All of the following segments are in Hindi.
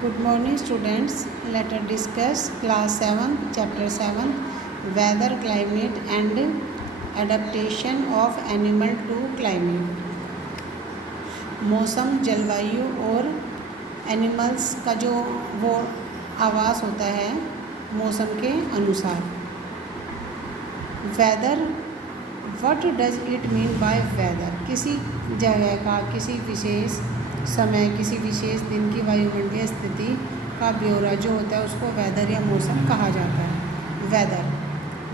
Good morning students. Let us discuss class 7 chapter 7 weather, climate and adaptation of animal to climate. मौसम, जलवायु और एनिमल्स का जो वो आवास होता है मौसम के अनुसार. Weather, what does it mean by weather? किसी जगह का, किसी विशेष समय, किसी विशेष दिन की वायुमंडलीय स्थिति का ब्यौरा जो होता है उसको वेदर या मौसम कहा जाता है.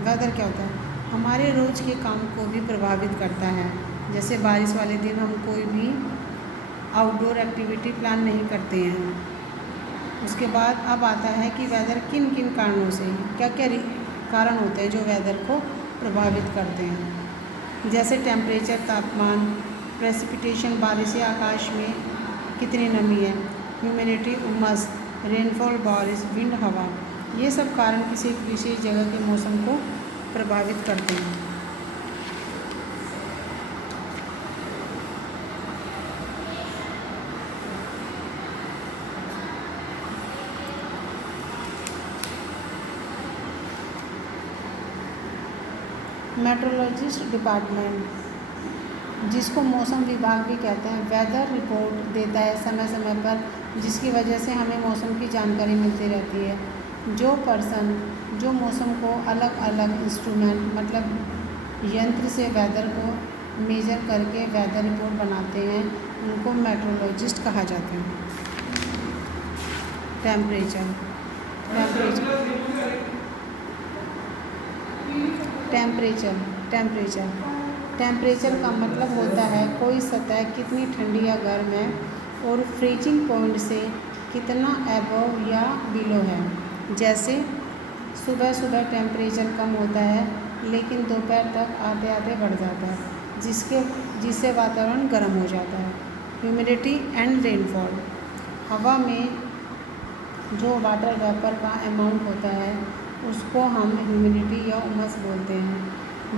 वेदर क्या होता है? हमारे रोज़ के काम को भी प्रभावित करता है. जैसे बारिश वाले दिन हम कोई भी आउटडोर एक्टिविटी प्लान नहीं करते हैं. उसके बाद अब आता है कि वेदर किन किन कारणों से, क्या क्या कारण होते हैं जो वेदर को प्रभावित करते हैं. जैसे टेम्परेचर, तापमान, प्रेसिपिटेशन, बारिश या आकाश में कितनी नमी है, ह्यूमिडिटी, उमस, रेनफॉल, बारिश, विंड, हवा. ये सब कारण किसी विशेष जगह के मौसम को प्रभावित करते हैं. मेट्रोलॉजिस्ट डिपार्टमेंट, जिसको मौसम विभाग भी कहते हैं, वेदर रिपोर्ट देता है समय समय पर, जिसकी वजह से हमें मौसम की जानकारी मिलती रहती है. जो पर्सन जो मौसम को अलग अलग इंस्ट्रूमेंट मतलब यंत्र से वेदर को मेजर करके वेदर रिपोर्ट बनाते हैं उनको मेट्रोलॉजिस्ट कहा जाता है. टेम्परेचर टेम्परेचर का मतलब होता है कोई सतह कितनी ठंडी या गर्म है और फ्रीजिंग पॉइंट से कितना अबव या बिलो है. जैसे सुबह सुबह टेम्परेचर कम होता है लेकिन दोपहर तक आते आते बढ़ जाता है, जिससे वातावरण गर्म हो जाता है. ह्यूमिडिटी एंड रेनफॉल, हवा में जो वाटर वेपर का अमाउंट होता है उसको हम ह्यूमिडिटी या उमस बोलते हैं.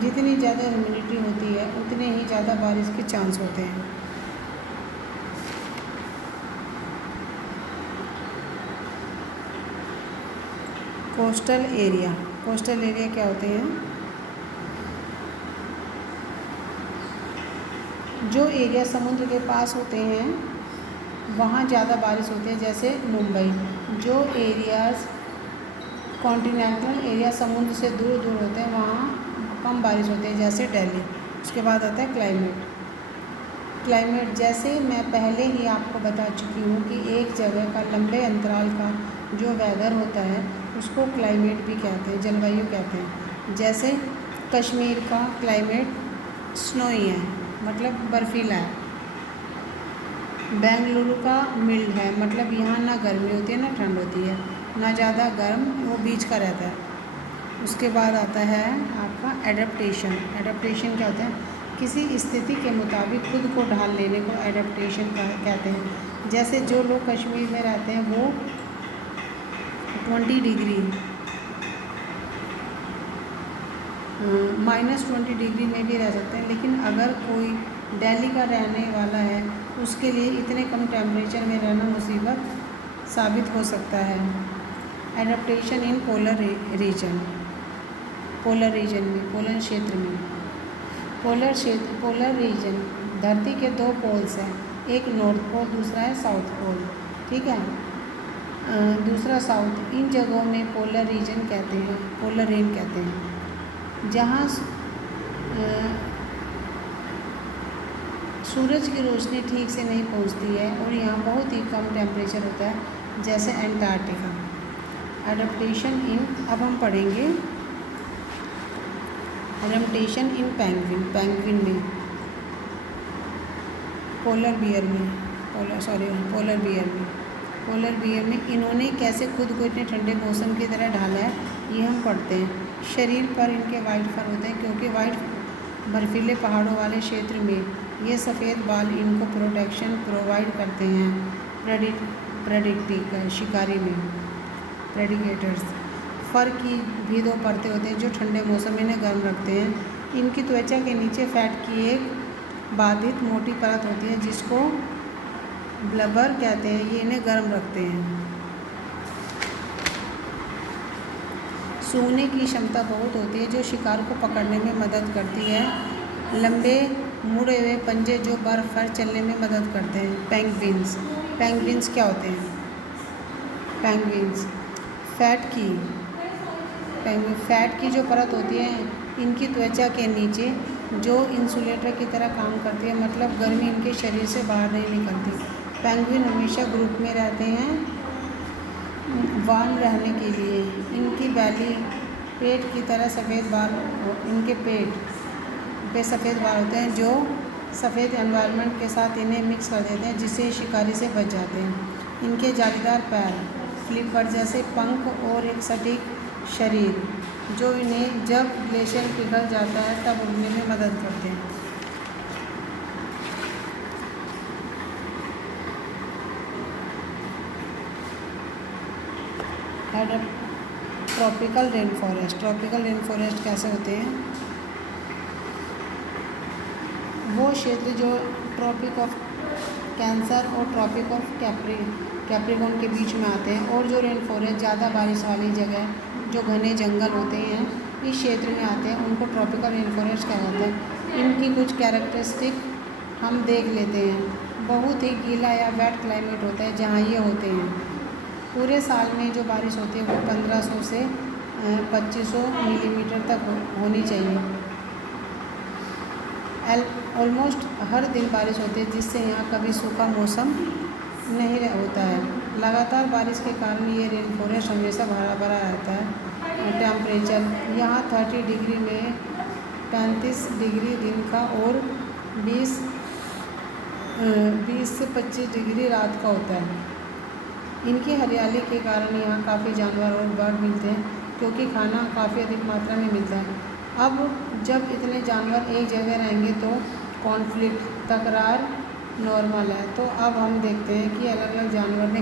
जितनी ज़्यादा ह्यूमिडिटी होती है उतने ही ज़्यादा बारिश के चांस होते हैं. कोस्टल एरिया क्या होते हैं? जो एरिया समुद्र के पास होते हैं वहाँ ज़्यादा बारिश होती है. जैसे मुंबई. जो एरियाज़ कॉन्टिनेंटल एरिया समुद्र से दूर दूर होते हैं वहाँ कम बारिश होती है. जैसे दिल्ली. उसके बाद आता है क्लाइमेट. जैसे मैं पहले ही आपको बता चुकी हूँ कि एक जगह का लंबे अंतराल का जो वेदर होता है उसको क्लाइमेट भी कहते हैं, जलवायु कहते हैं. जैसे कश्मीर का क्लाइमेट स्नोई है, मतलब बर्फीला है. बेंगलुरु का मिल्ड है, मतलब यहाँ ना गर्मी होती है ना ठंड होती है, ना ज़्यादा गर्म, वो बीच का रहता है. उसके बाद आता है आपका एडेप्टेशन क्या होता है? किसी स्थिति के मुताबिक खुद को ढाल लेने को एडेप्टेशन कहते हैं. जैसे जो लोग कश्मीर में रहते हैं वो 20 डिग्री -20 डिग्री में भी रह सकते हैं. लेकिन अगर कोई दिल्ली का रहने वाला है उसके लिए इतने कम टेम्परेचर में रहना मुसीबत साबित हो सकता है. एडेप्टेशन इन पोलर रीजन में, पोलर क्षेत्र में. पोलर रीजन धरती के दो पोल्स हैं, एक नॉर्थ पोल, दूसरा है साउथ पोल. ठीक है. दूसरा साउथ. इन जगहों में पोलर रेन कहते हैं, जहाँ सूरज की रोशनी ठीक से नहीं पहुँचती है और यहाँ बहुत ही कम टेम्परेचर होता है. जैसे एंटार्क्टिका. एडेप्टेशन इन, अब हम पढ़ेंगे एडेप्टेशन इन पेंगुइन में, पोलर बियर में इन्होंने कैसे खुद को इतने ठंडे मौसम की तरह ढाला है ये हम पढ़ते हैं. शरीर पर इनके वाइट फर होते हैं क्योंकि वाइट बर्फीले पहाड़ों वाले क्षेत्र में ये सफ़ेद बाल इनको प्रोटेक्शन प्रोवाइड करते हैं. शिकारी में प्रेडिकेटर्स. फर की भी दो परतें होते हैं जो ठंडे मौसम में इन्हें गर्म रखते हैं. इनकी त्वचा के नीचे फैट की एक बाधित मोटी परत होती है जिसको ब्लबर कहते हैं, ये इन्हें गर्म रखते हैं। सूंघने की क्षमता बहुत होती है जो शिकार को पकड़ने में मदद करती है। लंबे मुड़े हुए पंजे जो बर्फ पर चलने में मदद करते हैं। पेंगुइन्स। पेंगुइन्स क्या होते हैं? पेंगुइन्स फैट की जो परत होती है इनकी त्वचा के नीचे जो इंसुलेटर की तरह काम करती है, मतलब गर्मी इनके शरीर से बाहर नहीं निकलती। पेंगुइन हमेशा ग्रुप में रहते हैं वार्म रहने के लिए। इनकी बैली पेट की तरह सफ़ेद बाल, इनके पेट पे सफ़ेद बाल होते हैं जो सफ़ेद एनवायरनमेंट के साथ इन्हें मिक्स कर देते हैं, जिससे शिकारी से बच जाते हैं। इनके जालीदार पैर, फ्लिपर जैसे पंख और एक सटीक शरीर जो इन्हें जब ग्लेशियर पिघल जाता है तब उड़ने में मदद करते हैं। Tropical rain forest. Tropical rain forest कैसे होते हैं? वो क्षेत्र जो ट्रॉपिक ऑफ कैंसर और ट्रॉपिक ऑफ कैप्रिकॉर्न के बीच में आते हैं, और जो रेन फॉरेस्ट ज़्यादा बारिश वाली जगह जो घने जंगल होते हैं इस क्षेत्र में आते हैं, उनको ट्रॉपिकल रेन फॉरेस्ट कहा जाता है। इनकी कुछ कैरेक्टरिस्टिक हम देख लेते हैं। बहुत ही गीला या वेट क्लाइमेट होता है जहाँ ये होते हैं। पूरे साल में जो बारिश होती है वो 1500 से 2500 मिलीमीटर तक होनी चाहिए। ऑलमोस्ट हर दिन बारिश होती है, जिससे यहाँ कभी सूखा मौसम नहीं होता है। लगातार बारिश के कारण ये रेन फॉरेस्ट हमेशा भरा भरा रहता है। टेम्परेचर यहाँ 30 डिग्री में 35 डिग्री दिन का और 20 से 25 डिग्री रात का होता है। इनकी हरियाली के कारण यहाँ काफ़ी जानवर और बर्ड मिलते हैं, क्योंकि खाना काफ़ी अधिक मात्रा में मिलता है। अब जब इतने जानवर एक जगह रहेंगे तो कॉन्फ्लिक्ट, तकरार नॉर्मल है। तो अब हम देखते हैं कि अलग अलग जानवर ने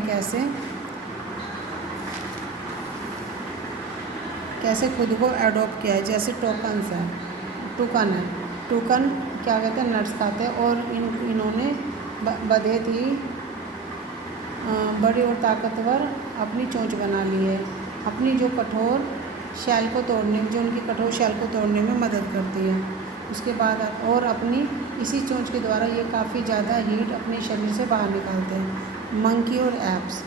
कैसे खुद को एडॉप्ट किया है। जैसे टूकन है। टूकन क्या कहते हैं? नट्स खाते हैं, और इन्होंने बधे थी बड़ी और ताकतवर अपनी चोंच बना ली है, अपनी जो उनकी कठोर शैल को तोड़ने में मदद करती है। उसके बाद और अपनी इसी चोंच के द्वारा ये काफ़ी ज़्यादा हीट अपने शरीर से बाहर निकालते हैं। मंकी और एप्स।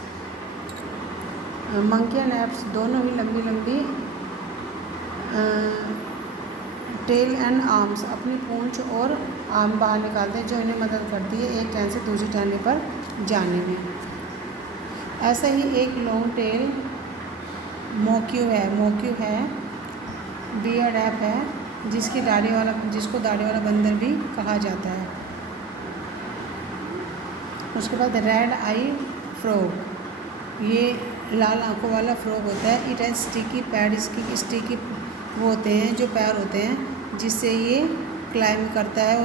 मंकी एंड एप्स दोनों ही लंबी लंबी टेल एंड आर्म्स अपनी पूंछ और आर्म बाहर निकालते हैं, जो इन्हें मदद करती है एक टहनी से दूसरी टहनी पर जाने में। ऐसा ही एक लॉन्ग टेल मोक्यू है, बियर्ड ऐप है, जिसको दाढ़ी वाला बंदर भी कहा जाता है। उसके बाद रेड आई फ्रॉग, ये लाल आंखों वाला फ्रॉग होता है। इट हैज़ स्टिकी पैड, इसकी स्टिकी वो होते हैं जो पैर होते हैं, जिससे ये क्लाइंब करता है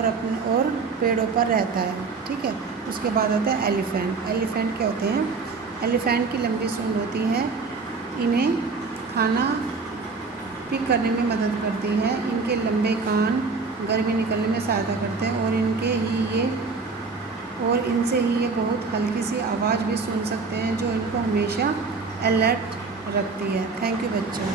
और पेड़ों पर रहता है। ठीक है। उसके बाद होता है एलिफेंट। एलिफेंट क्या होते हैं? एलिफेंट की लंबी सूंड होती है, इन्हें खाना पिक करने में मदद करती है। इनके लंबे कान गर्मी निकलने में सहायता करते हैं, और इनसे ही ये बहुत हल्की सी आवाज़ भी सुन सकते हैं, जो इनको हमेशा अलर्ट रखती है। थैंक यू बच्चों।